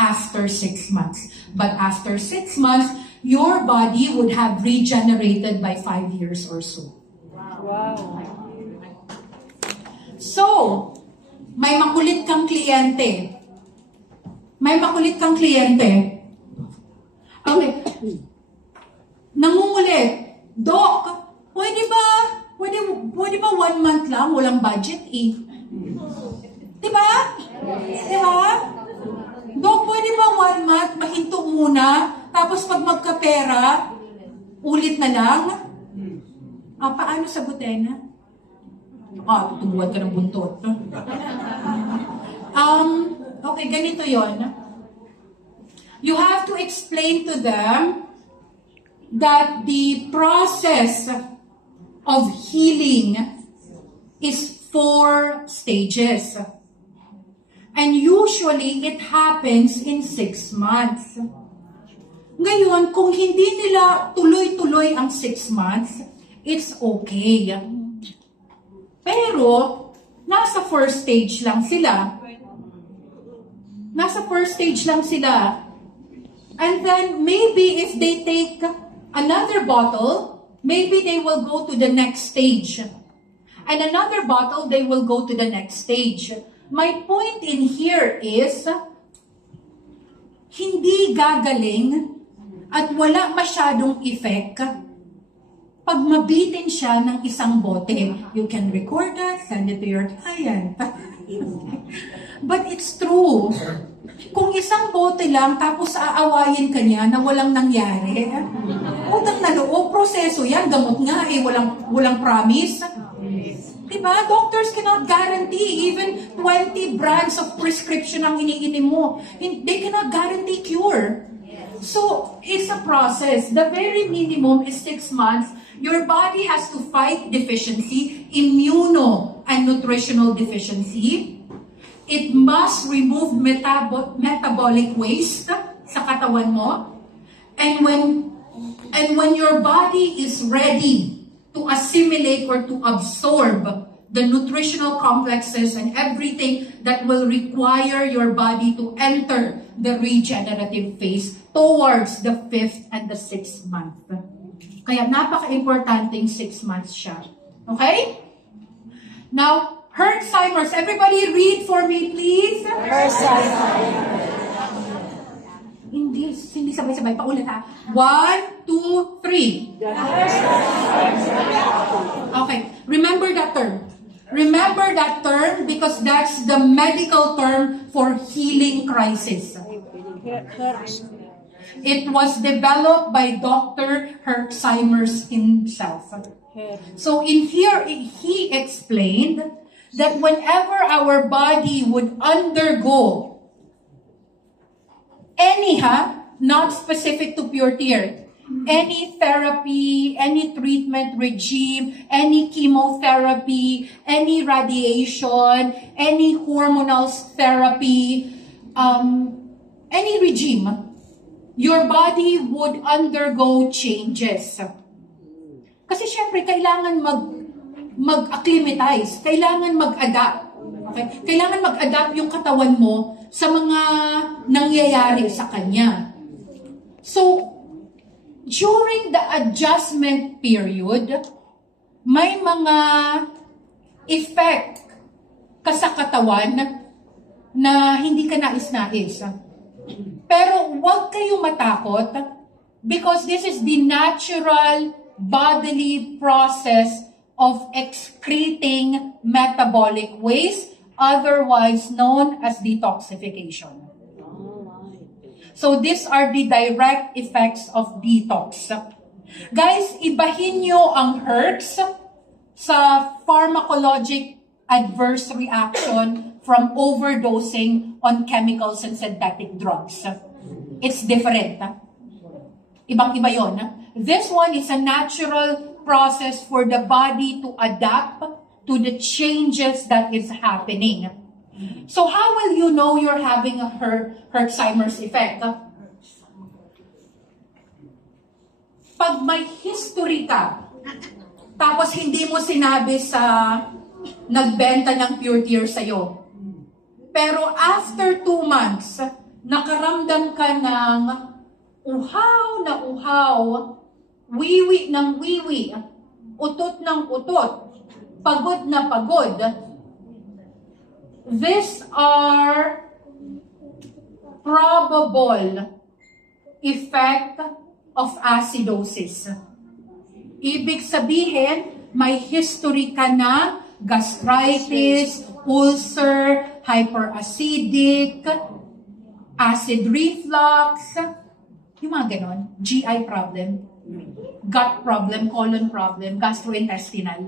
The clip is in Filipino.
after 6 months. But after 6 months, your body would have regenerated by 5 years or so. Wow. So, may makulit kang kliyente. Okay. Nangungulit. Doc, pwede ba 1 month lang, walang budget eh? Diba? Doc, pwede ba 1 month, mahinto muna, tapos pag magkapera, ulit na lang? Paano sagutin? Tutubuan ka ng buntot. Okay, ganito yon. You have to explain to them that the process of healing is 4 stages. And usually, it happens in 6 months. Ngayon, kung hindi nila tuloy-tuloy ang 6 months, it's okay. Pero, nasa first stage lang sila. And then, maybe if they take another bottle, maybe they will go to the next stage. And another bottle, they will go to the next stage. My point in here is, hindi gagaling at wala masyadong effect pag mabitin siya ng isang bote. You can record that, send it to your client. But it's true. Kung isang bote lang, tapos aawayin ka niya na walang nangyari, utang na loob, proseso yan, gamot nga eh, walang promise. Diba? Doctors cannot guarantee even 20 brands of prescription ang iniinom mo. They cannot guarantee cure. So, it's a process. The very minimum is 6 months. Your body has to fight deficiency, immuno and nutritional deficiency. It must remove metabolic waste sa katawan mo. And when your body is ready to assimilate or to absorb the nutritional complexes and everything that will require your body to enter the regenerative phase towards the 5th and the 6th month. Kaya napaka-importanting 6 months siya. Okay? Now, Herxheimer's. Everybody read for me, please. Herxheimer's. Hindi sabay-sabay. Paulit ha. 1, 2, 3. Okay. Remember that term. Remember that term because that's the medical term for healing crisis. It was developed by Dr. Herxheimer's himself. So in here, he explained that whenever our body would undergo any, not specific to pure tear, any therapy, any treatment regime, any chemotherapy, any radiation, any hormonal therapy, any regime, your body would undergo changes. Kasi syempre, kailangan mag-acclimatize, kailangan mag-adapt. Okay? Kailangan mag-adapt yung katawan mo sa mga nangyayari sa kanya. So, during the adjustment period, may mga effect ka sa katawan na hindi ka nais-nais. Pero huwag kayong matakot because this is the natural bodily process of excreting metabolic waste, otherwise known as detoxification. So these are the direct effects of detox. Guys, ibahin nyo ang Herx sa pharmacologic adverse reaction from overdosing on chemicals and synthetic drugs. It's different. Ibang-iba yun. This one is a natural process for the body to adapt to the changes that is happening. So how will you know you're having a Herxheimer's effect? Pag may history ka, tapos hindi mo sinabi sa nagbenta ng pure tear sa'yo, pero after 2 months, nakaramdam nakaramdam ka ng uhaw na uhaw, wiwi ng wiwi, utot ng utot, pagod na pagod, these are probable effect of acidosis. Ibig sabihin, may history ka na gastritis, ulcer, hyperacidic, acid reflux, yung mga ganon, GI problem, gut problem, colon problem, gastrointestinal.